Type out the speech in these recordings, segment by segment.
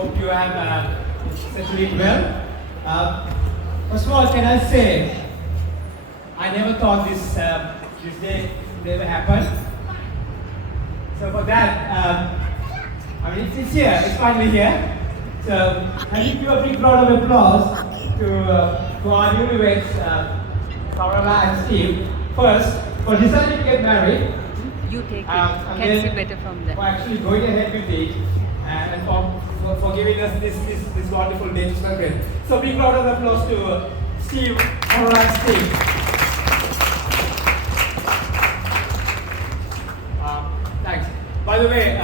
Hope you have settled in well. First of all, can I say, I never thought this day would ever happen. So for that, I mean, it's here, it's finally here. So I give you a big round of applause to our newlyweds, Carola and Steve. First, for deciding to get married. You take it. And Can see better from there. for actually going ahead with it and for giving us this wonderful day to celebrate. So big round of applause to Steve, Carola and Steve. Thanks. By the way,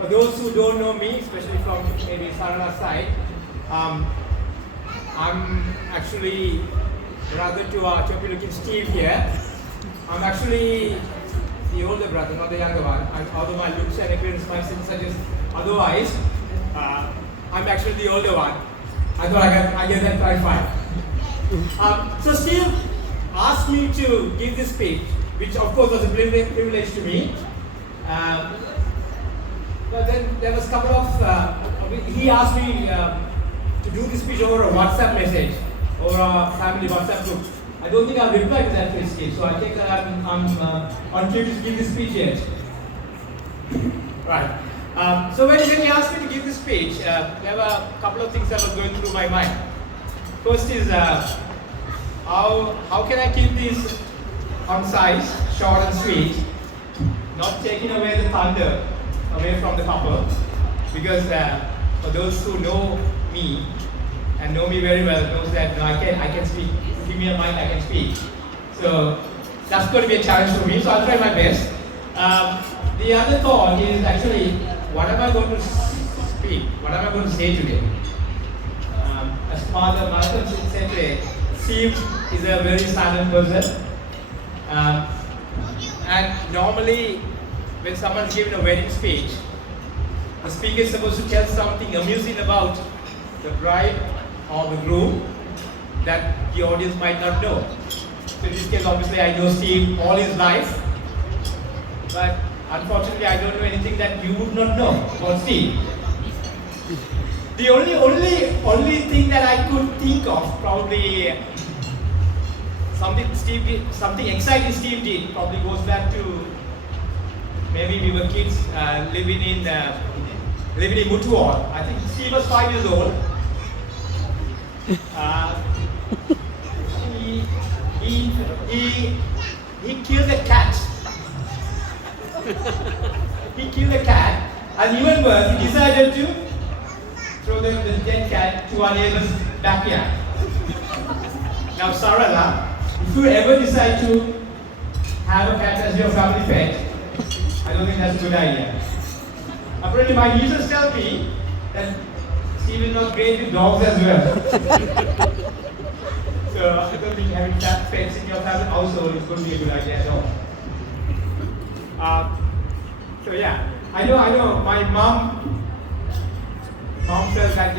for those who don't know me, especially from maybe Sarana's side, I'm actually brother to our choppy looking Steve here. I'm actually the older brother, not the younger one. And although my looks and appearance might suggest otherwise, I'm actually the older one. I thought I get that clarified. So Steve asked me to give this speech, which of course was a privilege to me. But then there was a couple of, he asked me to do this speech over a WhatsApp message, or a family WhatsApp group. I don't think I've replied to that message, so I think that I'm on cue to give this speech yet. Right. So when he asked me to give this speech, there were a couple of things that were going through my mind. First is, how can I keep this concise, short and sweet, not taking away the thunder away from the couple, because for those who know me and know me very well, knows that I can speak. Give me a mic, I can speak. So that's going to be a challenge for me. So I'll try my best. The other thought is actually, what am I going to speak? What am I going to say today? As Father Malcolm said today, Steve is a very silent person. And normally, when someone's giving a wedding speech, the speaker is supposed to tell something amusing about the bride or the groom that the audience might not know. So in this case, obviously, I know Steve all his life, but unfortunately, I don't know anything that you would not know about Steve. The only thing that I could think of, probably something exciting Steve did, probably goes back to maybe we were kids living in Mutual. I think Steve was 5 years old. He killed a cat. He killed a cat, and even worse, he decided to throw the dead cat to our neighbor's backyard. Now, Sarala, if you ever decide to have a cat as your family pet, I don't think that's a good idea. Apparently, my nieces tell me that Steve is not great with dogs as well. So I don't think having cat pets in your family household is going to be a good idea at all. So yeah, I know. My mom felt that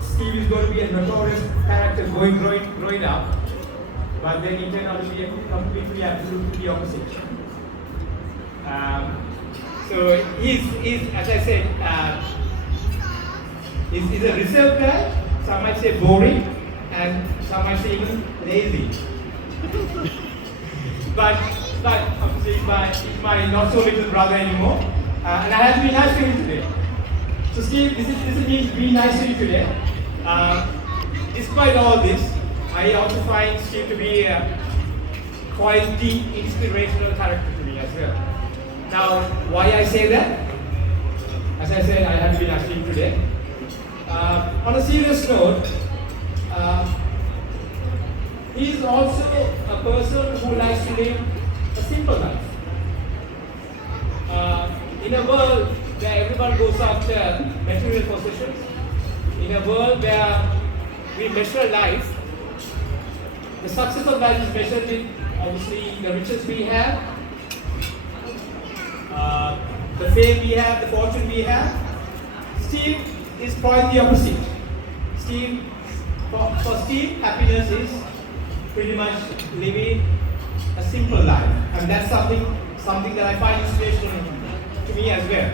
Steve is going to be a notorious character growing up, but then he turned out to be completely, absolutely opposite. So he's, as I said, he's a reserved guy. Some might say boring, and some might say even lazy. but obviously he's my not so little brother anymore, and I have to be nice to him today. So Steve, this is me being nice to you today. Despite all this, I also find Steve to be quite the inspirational character to me as well. Now, why I say that? As I said, I have to be nice to him today. On a serious note, he's also a person who likes to live a simple life. In a world where everyone goes after material possessions, in a world where we measure life, the success of life is measured in obviously the riches we have, the fame we have, the fortune we have. Steve is quite the opposite. For Steve, happiness is pretty much living a simple life, and that's something that I find inspirational to me as well.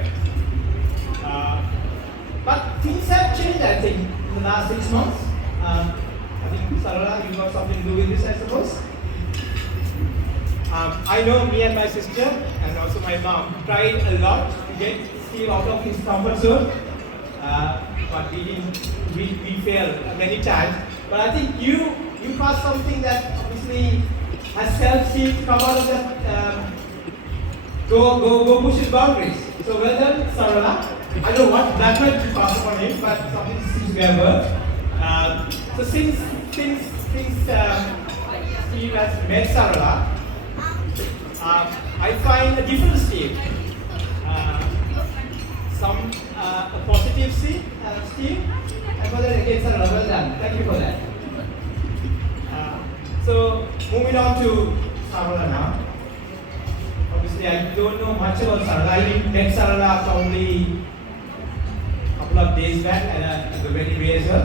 But things have changed, I think, in the last 6 months. I think, Sarala, you got something to do with this, I suppose. I know me and my sister, and also my mom, tried a lot to get Steve out of his comfort zone. But we failed many times. But I think you passed something that obviously has helped Steve come out of that, go push his boundaries. So well done, Sarala. I don't know what that might be passed upon him, but something seems to have worked. So since Steve has met Sarala, I find a different Steve. A positive Steve, and for that again, Sarala, well done. Thank you for that. So moving on to Sarala now. Obviously, I don't know much about Sarala. I met Sarala probably a couple of days back at the wedding rehearsal.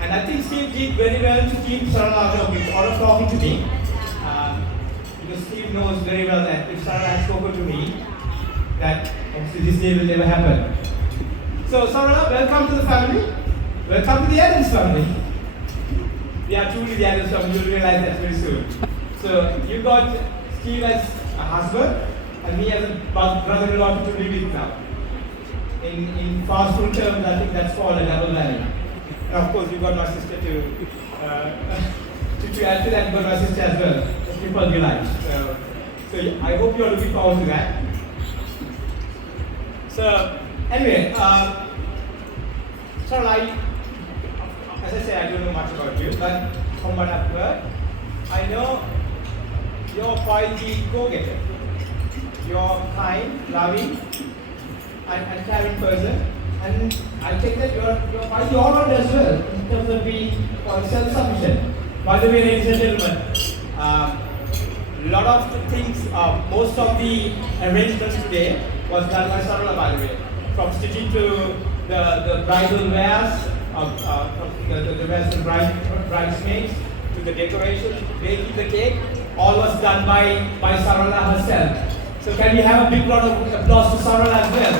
And I think Steve did very well to keep Sarala out of talking to me. Because Steve knows very well that if Sarala had spoken to me, that obviously this day will never happen. So Sarala, welcome to the family. Welcome to the Adams family. We are truly the Adams family. You'll realize that very soon. So you got Steve as a husband and me as a brother-in-law to live with now. In fast food terms, I think that's called a double whammy. And of course, you got my sister to add to that, you got my sister as well. Just people you like. So I hope you're looking forward to that. So anyway, Sarala, as I said, I don't know much about you, but from what I've heard, I know you're quite the go-getter. You're kind, loving, and caring person. And I think that you're quite the all-round as well, in terms of being self-sufficient. By the way, ladies and gentlemen, a lot of the things, most of the arrangements today was done by Sarala, by the way. From stitching to the bridal wares, the wares for bridesmaids, to the decoration, baking the cake, all was done by Sarala herself. So can we have a big round of applause to Sarala as well?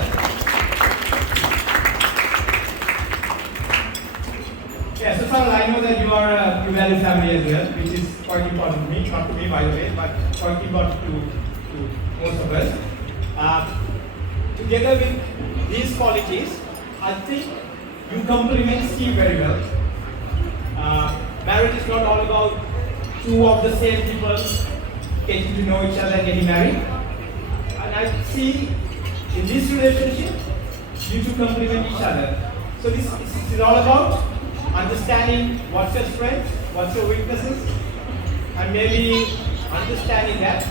Yeah, so Sarala, I know that you are a value family as well, which is quite important to me, not to me by the way, but quite important to most of us. Together with these qualities, I think you complement Steve very well. Marriage is not all about two of the same people getting to know each other and getting married. And I see in this relationship, you two complement each other. So this is all about understanding what's your strengths, what's your weaknesses, and maybe understanding that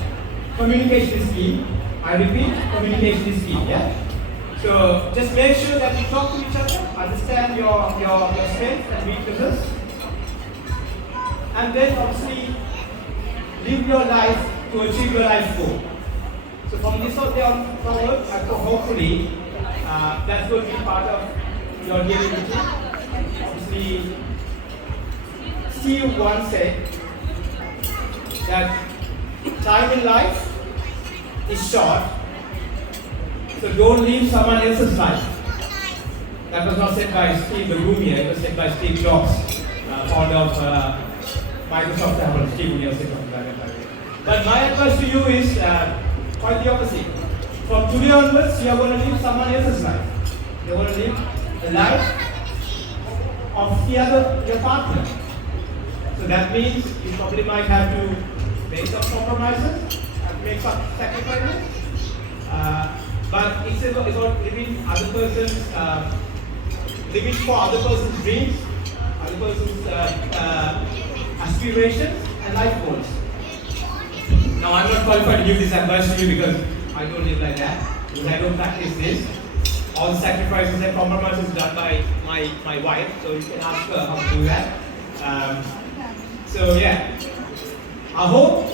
communication is key. I repeat, communication is key, yeah? So just make sure that you talk to each other, understand your strengths and weaknesses, and then obviously live your life to achieve your life goal. So from this day on forward, hopefully, that's going to be part of your daily routine. Obviously, Steve once said that time in life is short, so don't live someone else's life. That was not said by Steve the Lumiere, it was said by Steve Jobs, founder of Microsoft Apple. Steve Lumiere said something like that. But my advice to you is quite the opposite. From today onwards, you are going to live someone else's life. You are going to live a life of your partner. So that means you probably might have to make some compromises, have to make some sacrifices. But it's about living other person's, living for other person's dreams, other person's aspirations and life goals. Now I'm not qualified to give this advice to you because I don't live like that, because I don't practice this. All the sacrifices and compromises done by my wife, so you can ask her how to do that. So yeah, I hope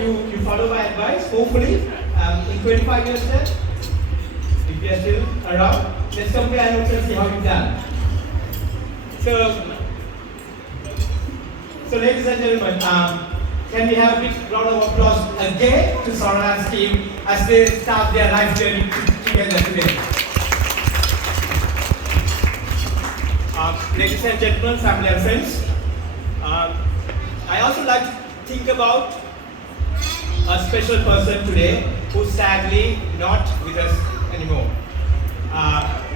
you follow my advice. Hopefully, in 25 years then, if you are still around, let's compare notes and see how you've done. So ladies and gentlemen, can we have a big round of applause again to Sarala and Steve as they start their life journey together today? ladies and gentlemen, family and friends, I also like to think about a special person today who's sadly not with us anymore.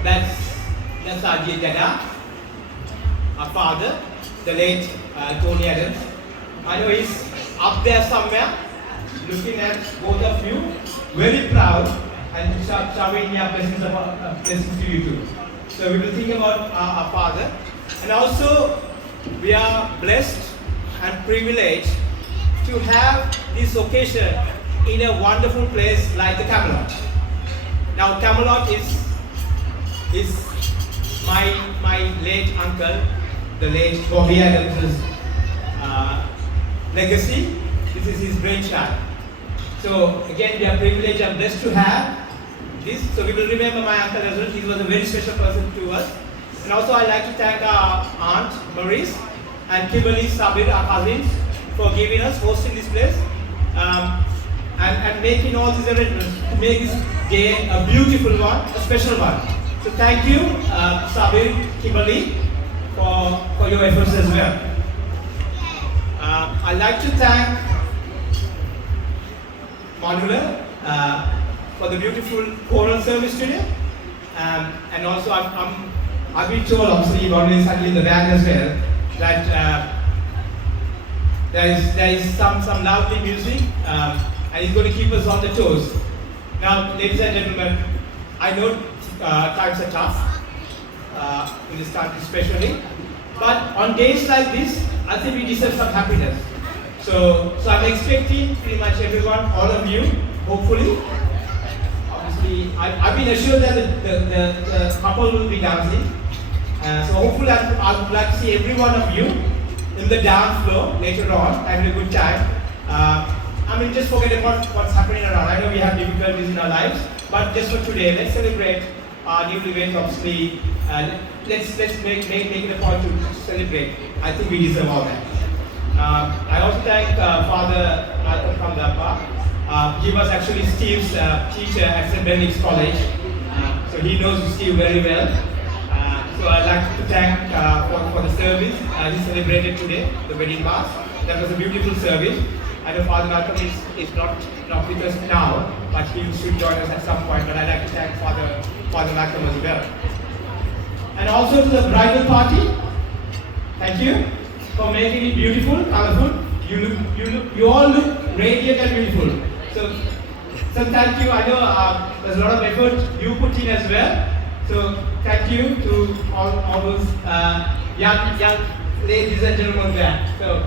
That's our dear Dada, our father, the late Tony Adams. I know he's up there somewhere, looking at both of you, very proud, and showering your blessings to you too. So we will think about our father, and also we are blessed and privileged to have this occasion in a wonderful place like the Camelot. Now Camelot is my late uncle, the late Bobby Adams' legacy. This is his brainchild. So again, we are privileged and blessed to have this. So we will remember my uncle as well. He was a very special person to us. And also I'd like to thank our aunt, Maurice, and Kimberly, Sabir, our cousins, for giving us, hosting this place, and making all these arrangements to make this day a beautiful one, a special one. So thank you, Sabir, Kimberly, for your efforts as well. I'd like to thank Modular for the beautiful choral service today, and also I've been told, obviously you've already studied in the band as well, that there is some lovely music, and it's going to keep us on the toes. Now, ladies and gentlemen, I know times are tough in this country especially, but on days like this, I think we deserve some happiness. So I'm expecting pretty much everyone, all of you, hopefully. Obviously, I've been assured that the couple will be dancing. So hopefully I would like to see every one of you in the dance floor later on, having a good time. Just forget about what's happening around. I know we have difficulties in our lives, but just for today, let's celebrate our newlyweds. Obviously, let's make it a point to celebrate. I think we deserve all that. I also thank Father Malcolm Kamdapa. He was actually Steve's teacher at St. Benedict's College, so he knows Steve very well. So I'd like to thank for the service he celebrated today, the wedding mass. That was a beautiful service. I know Father Malcolm is not with us now, but he should join us at some point. But I'd like to thank Father Malcolm as well. And also to the bridal party, thank you for making it beautiful, colorful. You all look radiant and beautiful. So thank you. I know there's a lot of effort you put in as well. So thank you to all those young ladies and gentlemen there. So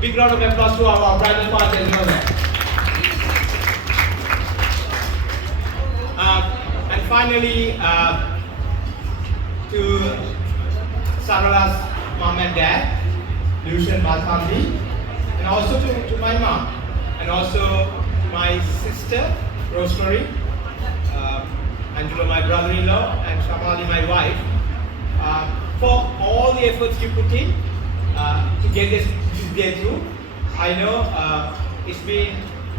big round of applause to our bridal party as well there. And finally, to Sarala's mom and dad, Lucian Baltandi, and also to my mom, and also my sister, Rosemary, Angelo, my brother-in-law, and Shamali, my wife, for all the efforts you put in to get this day through. I know it's been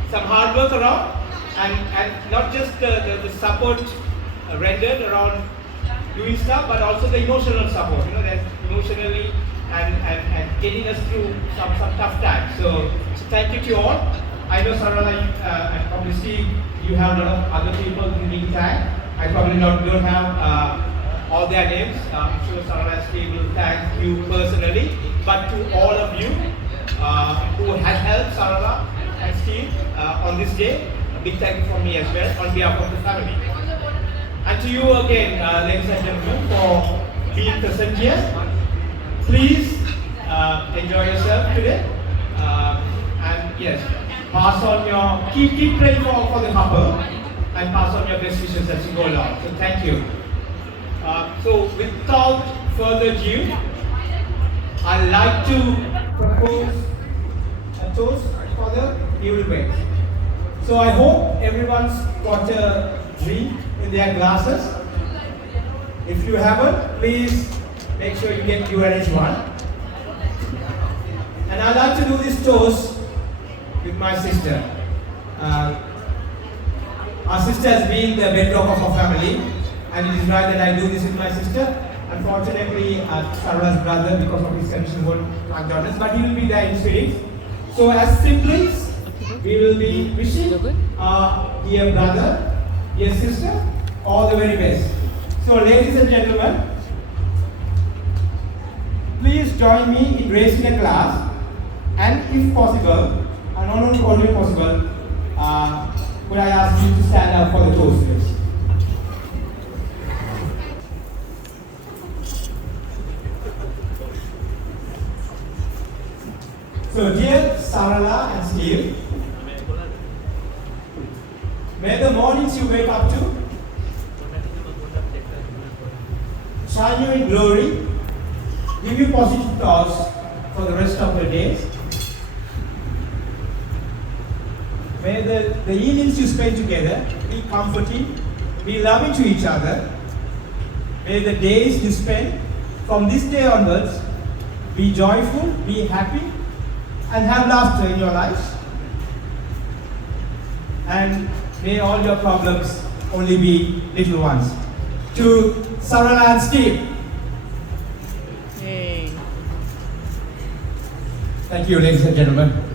some hard work around, and not just the support rendered around doing stuff, but also the emotional support. You know, that emotionally and getting us through some tough times. So thank you to all. I know Sarala and probably Steve, you have a lot of other people in the meantime. I probably don't have all their names. I'm sure Sarala and Steve will thank you personally. But to all of you who have helped Sarala and Steve on this day, a big thank you from me as well on behalf of the family. And to you again, ladies and gentlemen, for being present here. Please enjoy yourself today. And yes, pass on your, keep praying for the couple and pass on your best wishes as you go along. So thank you. So without further ado, I'd like to propose a toast for the newlyweds. So I hope everyone's got a drink in their glasses. If you haven't, please make sure you get UNH one. And I'd like to do this toast with my sister. Our sister has been the bedrock of our family, and it is right that I do this with my sister. Unfortunately, Sarala's brother, because of his condition, won't join us, but he will be there in spirit. So, as siblings, we will be wishing dear brother, dear sister, all the very best. So, ladies and gentlemen, please join me in raising a glass, and if possible, and not only possible, could I ask you to stand up for the toast, please? So, dear Sarala and Steve, may the mornings you wake up to shine you in glory, give you positive thoughts for the rest of the days. May the evenings you spend together be comforting, be loving to each other. May the days you spend from this day onwards be joyful, be happy, and have laughter in your lives. And may all your problems only be little ones. To Sarala and Steve. Hey. Thank you, ladies and gentlemen.